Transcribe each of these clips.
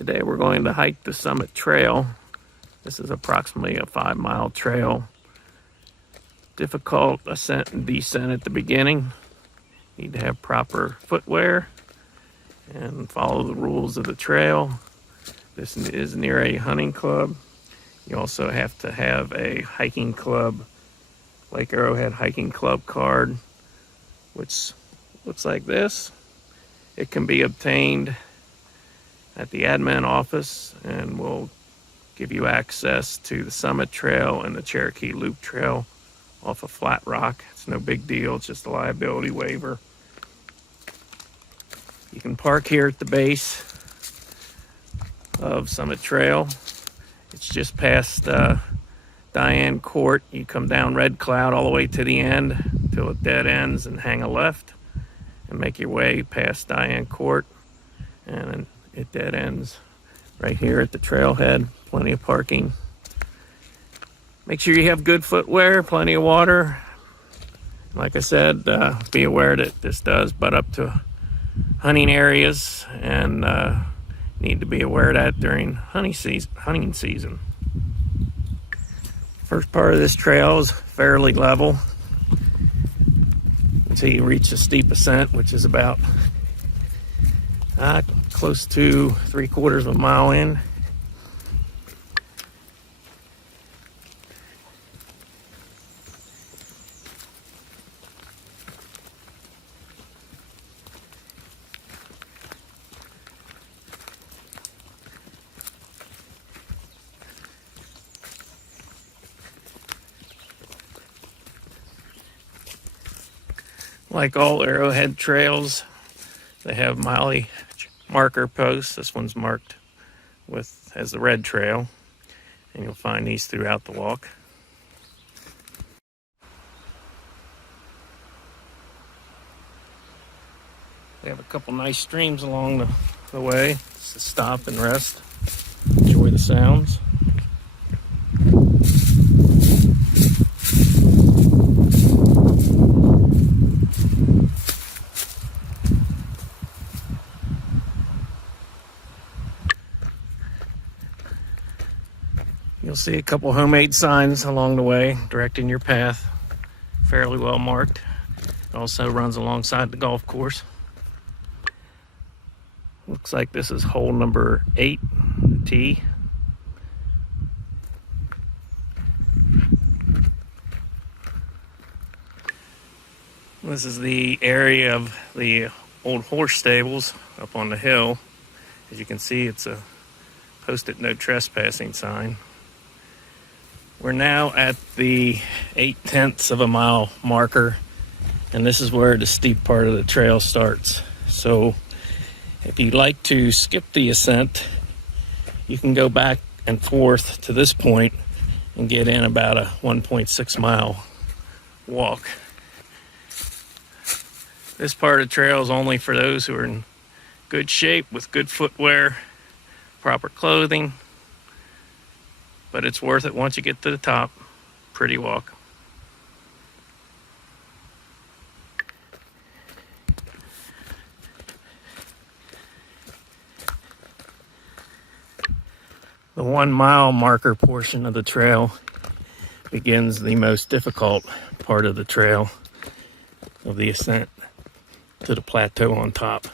Today we're going to hike the Summit Trail. This is approximately a 5-mile trail. Difficult ascent and descent at the beginning. Need to have proper footwear and follow the rules of the trail. This is near a hunting club. You also have to have a hiking club, Lake Arrowhead Hiking Club card, which looks like this. It can be obtained at the admin office and will give you access to the Summit Trail and the Cherokee Loop Trail off of Flat Rock. It's no big deal, it's just a liability waiver. You can park here at the base of Summit Trail. It's just past Diane Court. You come down Red Cloud all the way to the end till it dead ends and hang a left and make your way past Diane Court, and it dead ends right here at the trailhead. Plenty of parking. Make sure you have good footwear, plenty of water. Like I said, be aware that this does butt up to hunting areas, and need to be aware of that during hunting season. First part of this trail is fairly level until you reach a steep ascent, which is about close to 3/4 of a mile in. Like all Arrowhead trails, they have mileage marker posts. This one's marked as the red trail, and you'll find these throughout the walk. They have a couple nice streams along the way. Just to stop and rest, enjoy the sounds. You'll see a couple homemade signs along the way directing your path, fairly well marked. It also runs alongside the golf course. Looks like this is hole number 8, the tee. This is the area of the old horse stables up on the hill. As you can see, it's a posted no trespassing sign. We're now at the 0.8 of a mile marker, and this is where the steep part of the trail starts. So if you'd like to skip the ascent, you can go back and forth to this point and get in about a 1.6 mile walk. This part of the trail is only for those who are in good shape with good footwear, proper clothing. But it's worth it once you get to the top. Pretty walk. The 1 mile marker portion of the trail begins the most difficult part of the trail of the ascent to the plateau on top.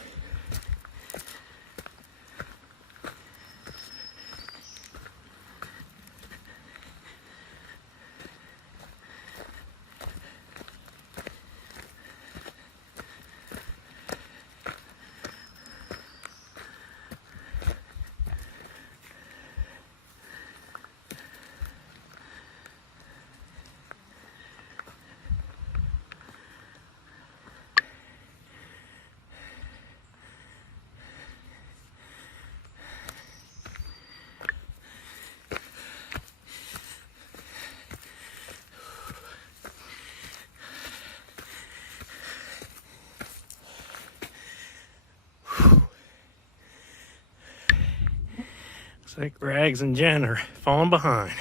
Looks like Rags and Jen are falling behind.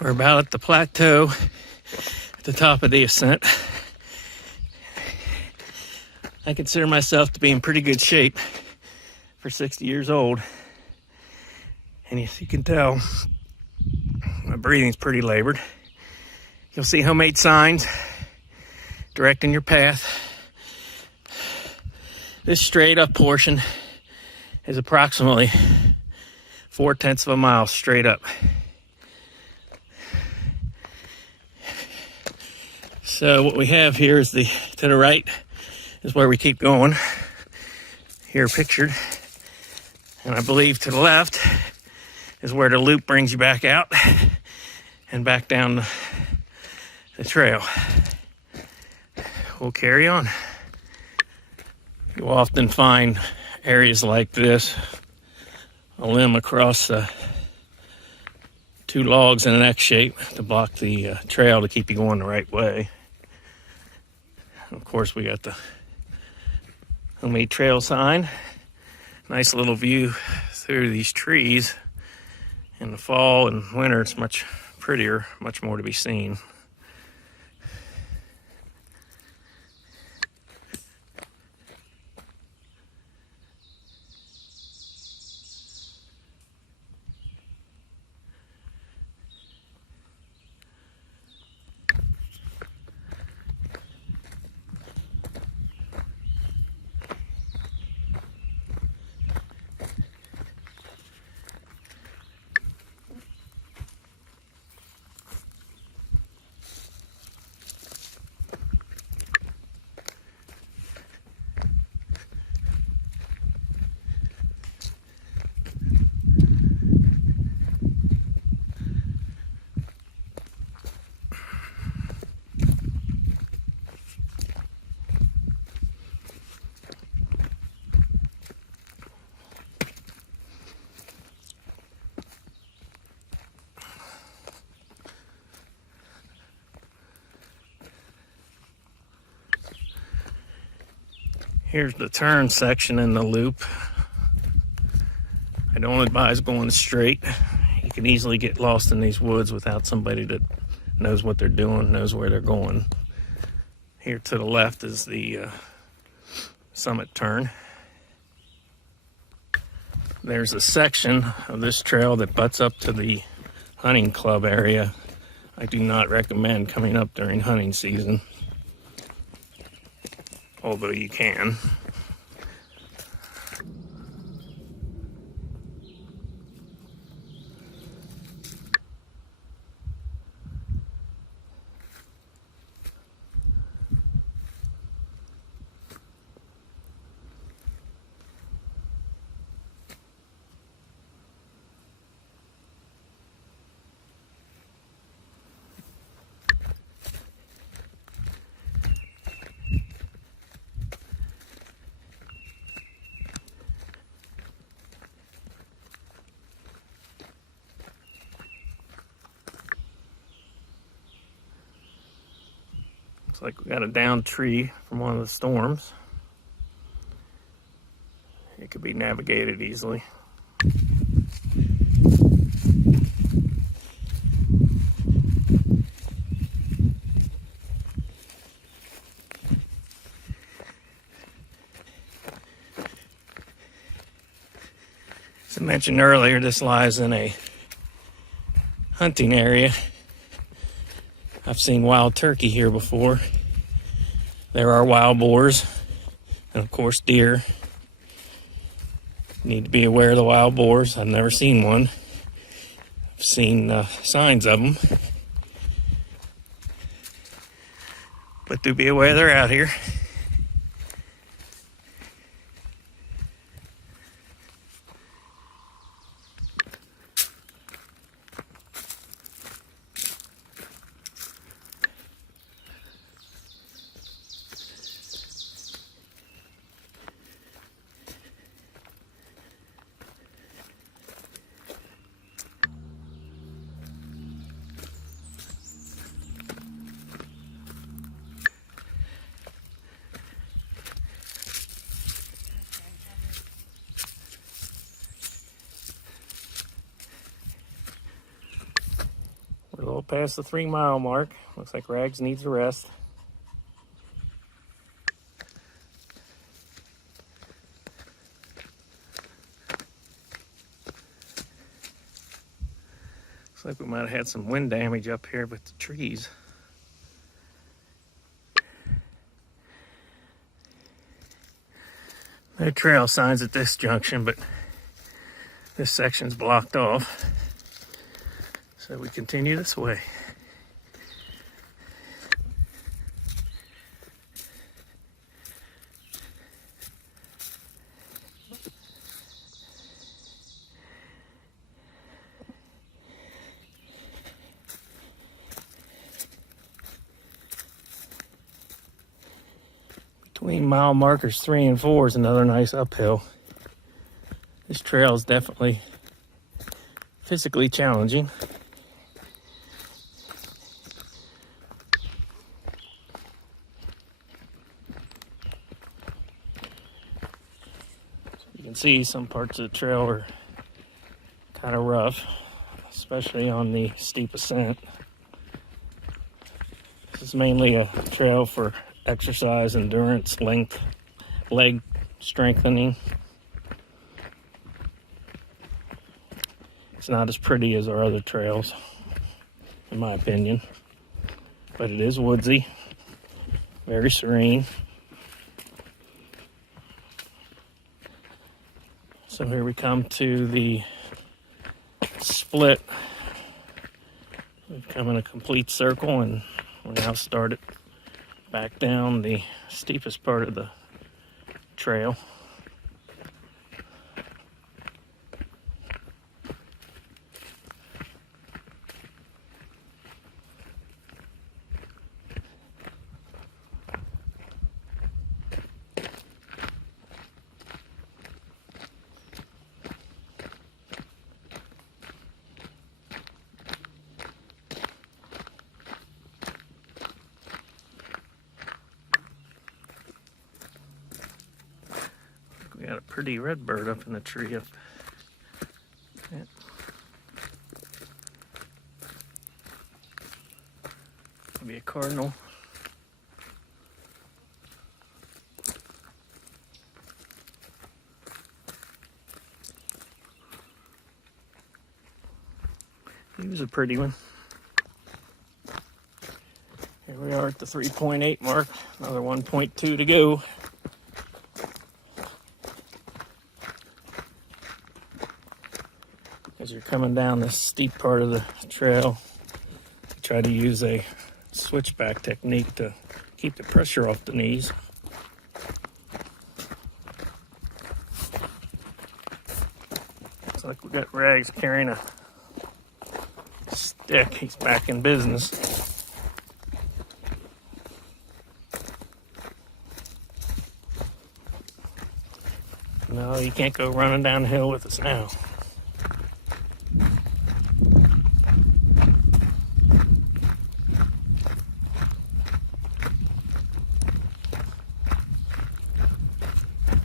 We're about at the plateau at the top of the ascent. I consider myself to be in pretty good shape for 60 years old. And as you can tell, my breathing's pretty labored. You'll see homemade signs directing your path. This straight up portion is approximately 4/10 of a mile straight up. So what we have here is to the right is where we keep going, here pictured. And I believe to the left is where the loop brings you back out and back down the trail. We'll carry on. You'll often find areas like this, a limb across two logs in an X shape to block the trail to keep you going the right way. Of course, we got the homemade trail sign. Nice little view through these trees. In the fall and winter, it's much prettier, much more to be seen. Here's the turn section in the loop. I don't advise going straight. You can easily get lost in these woods without somebody that knows what they're doing, knows where they're going. Here to the left is the summit turn. There's a section of this trail that butts up to the hunting club area. I do not recommend coming up during hunting season, although you can. Looks like we got a downed tree from one of the storms. It could be navigated easily. As I mentioned earlier, this lies in a hunting area. I've seen wild turkey here before. There are wild boars and of course deer. Need to be aware of the wild boars. I've never seen one. I've seen signs of them. But do be aware they're out here. We're a little past the 3-mile mark. Looks like Rags needs a rest. Looks like we might have had some wind damage up here with the trees. No trail signs at this junction, but this section's blocked off. So we continue this way. Between mile markers 3 and 4 is another nice uphill. This trail is definitely physically challenging. You can see some parts of the trail are kind of rough, especially on the steep ascent. This is mainly a trail for exercise, endurance, length, leg strengthening. It's not as pretty as our other trails, in my opinion, but it is woodsy, very serene. So here we come to the split. We've come in a complete circle, and we're now started back down the steepest part of the trail. We got a pretty red bird up in the tree up. Yeah. Maybe a cardinal. He was a pretty one. Here we are at the 3.8 mark. Another 1.2 to go. As you're coming down this steep part of the trail, try to use a switchback technique to keep the pressure off the knees. Looks like we got Rags carrying a stick. He's back in business. No, you can't go running downhill with us now.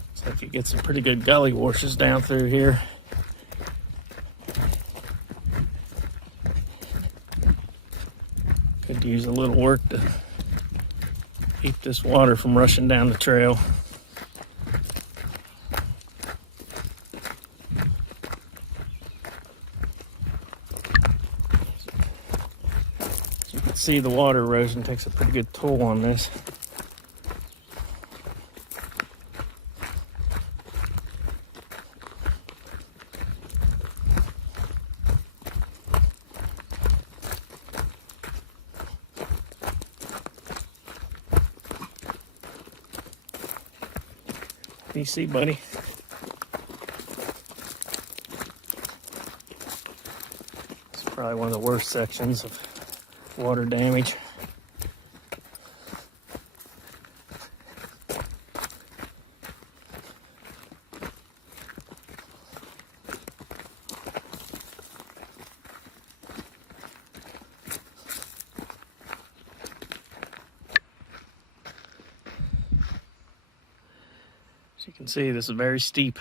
Looks like you get some pretty good gully washes down through here. Could use a little work to keep this water from rushing down the trail. As you can see, the water erosion takes a pretty good toll on this. PC, buddy. It's probably one of the worst sections of water damage. As you can see, this is very steep.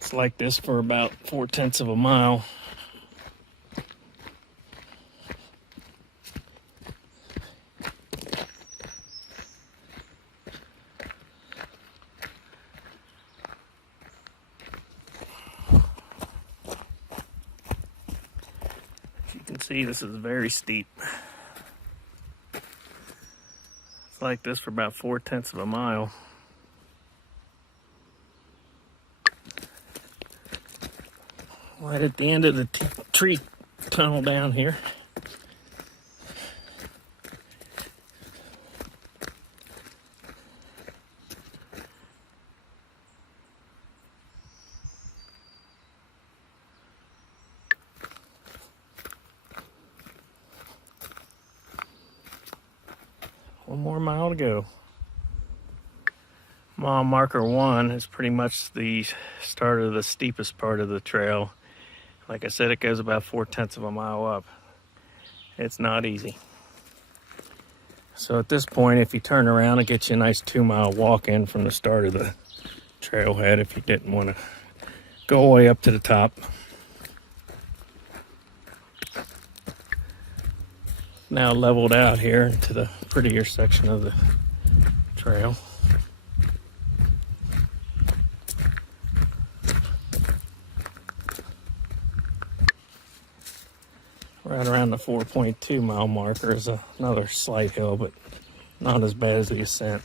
It's like this for about 4/10 of a mile. can see this is very steep. It's like this for about 4/10 of a mile. Right at the end of the tree tunnel down here. One more mile to go. Mile marker 1 is pretty much the start of the steepest part of the trail. Like I said, it goes about 4/10 of a mile up. It's not easy. So at this point, if you turn around, it gets you a nice 2-mile walk in from the start of the trailhead if you didn't want to go all the way up to the top. Now leveled out here into the prettier section of the trail. Right around the 4.2 mile marker is another slight hill, but not as bad as the ascent.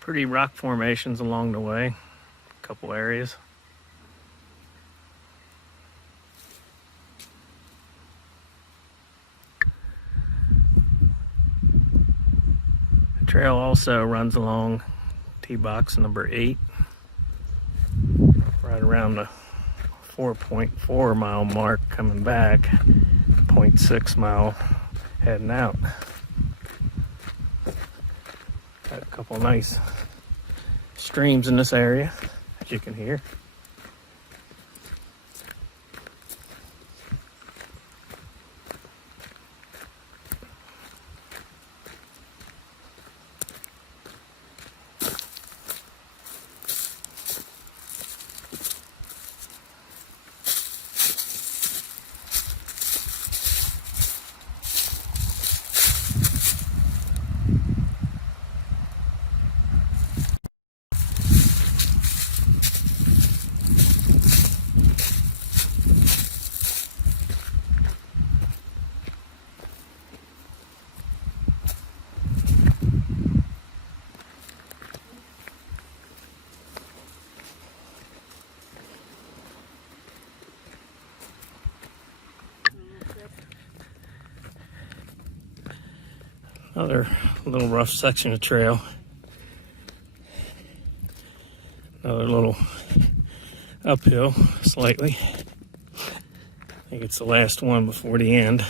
Pretty rock formations along the way, a couple areas. The trail also runs along tee box number 8, right around the 4.4 mile mark coming back, 0.6 mile heading out. Got a couple nice streams in this area, as you can hear. Another little rough section of trail. Another little uphill slightly. I think it's the last one before the end.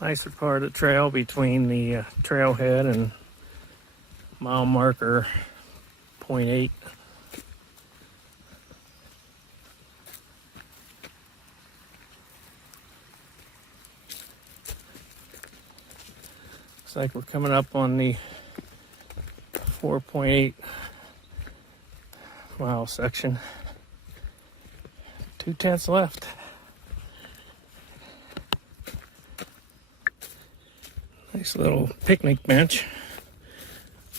nicer part of the trail between the trailhead and mile marker .8. Looks like we're coming up on the 4.8 mile section. 2/10 left. Nice little picnic bench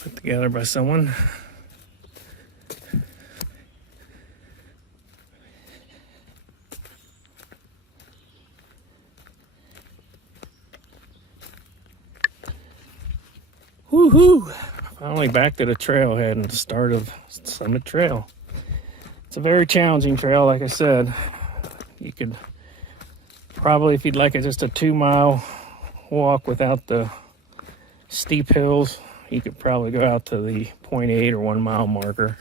put together by someone. Woohoo! Finally back to the trailhead and the start of Summit Trail. It's a very challenging trail, like I said. You could probably, if you'd like it, just a 2-mile walk without the steep hills, you could probably go out to the 0.8 or 1 mile marker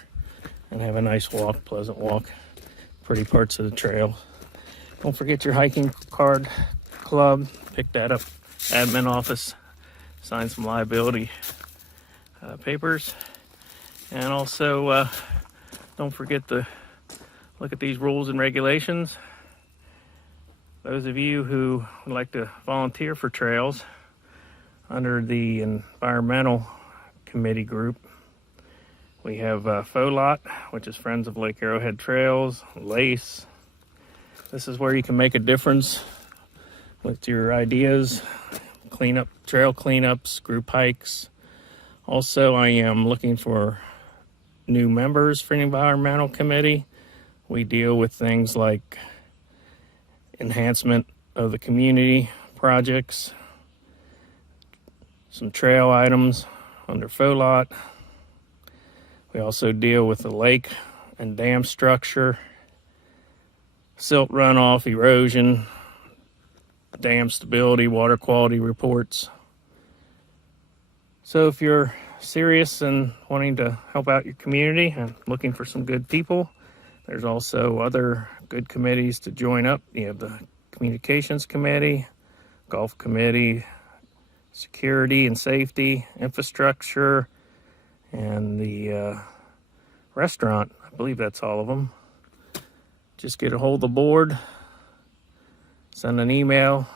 and have a nice walk, pleasant walk, pretty parts of the trail. Don't forget your hiking card club. Pick that up, admin office, sign some liability papers, and also don't forget to look at these rules and regulations. Those of you who would like to volunteer for trails under the environmental committee group, we have FOLOT, which is Friends of Lake Arrowhead Trails, LACE. This is where you can make a difference with your ideas, trail cleanups, group hikes. Also, I am looking for new members for the environmental committee. We deal with things like enhancement of the community projects, some trail items under FOLOT. We also deal with the lake and dam structure, silt runoff, erosion, dam stability, water quality reports. So if you're serious and wanting to help out your community and looking for some good people, there's also other good committees to join up. You have the communications committee, golf committee, security and safety, infrastructure, and the restaurant. I believe that's all of them. Just get a hold of the board, send an email,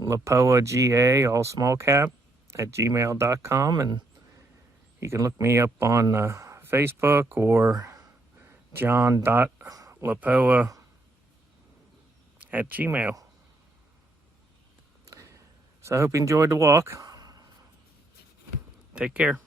lapoaga, all small cap, @gmail.com, and you can look me up on Facebook or john.lapoa@gmail. So I hope you enjoyed the walk. Take care.